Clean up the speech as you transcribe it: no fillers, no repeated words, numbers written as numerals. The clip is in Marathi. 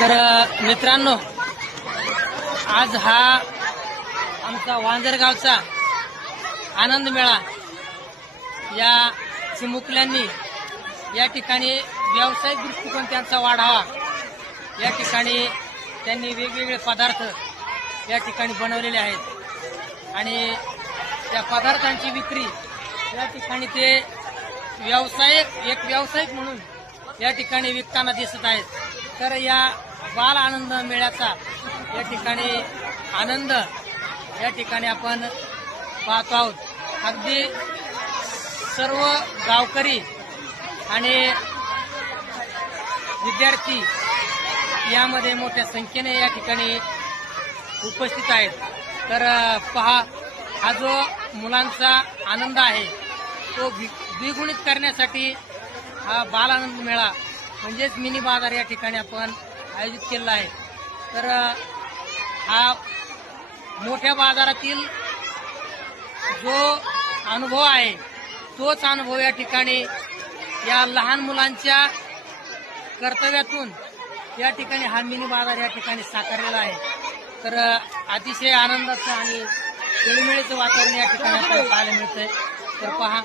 तर मित्रांनो, आज हा आमचा वांजरगावचा आनंद मेळा या चिमुकल्यांनी या ठिकाणी व्यावसायिक दृष्टिकोन त्यांचा वाढावा या ठिकाणी त्यांनी वेगवेगळे पदार्थ या ठिकाणी बनवलेले आहेत आणि त्या पदार्थांची विक्री या ठिकाणी ते व्यावसायिक म्हणून या ठिकाणी विकताना दिसत आहेत. तर या बाल आनंद मेळ्याचा या ठिकाणी आनंद या ठिकाणी आपण पाहतो आहोत. अगदी सर्व गावकरी आणि विद्यार्थी यामध्ये मोठ्या संख्येने या ठिकाणी उपस्थित आहेत. तर पहा, हा जो मुलांचा आनंद आहे तो द्विगुणित करण्यासाठी हा बाल आनंद मेळा म्हणजेच मिनी बाजार या ठिकाणी आपण आयोजित केलेला आहे. तर हा मोठ्या बाजारातील जो अनुभव आहे तोच अनुभव या ठिकाणी या लहान मुलांच्या कर्तव्यातून या ठिकाणी हा मिनी बाजार या ठिकाणी साकारलेला आहे. तर अतिशय आनंदाचं आणि खेळमेळीचं वातावरण या ठिकाणी आपल्याला पाहायला मिळतंय. तर पहा,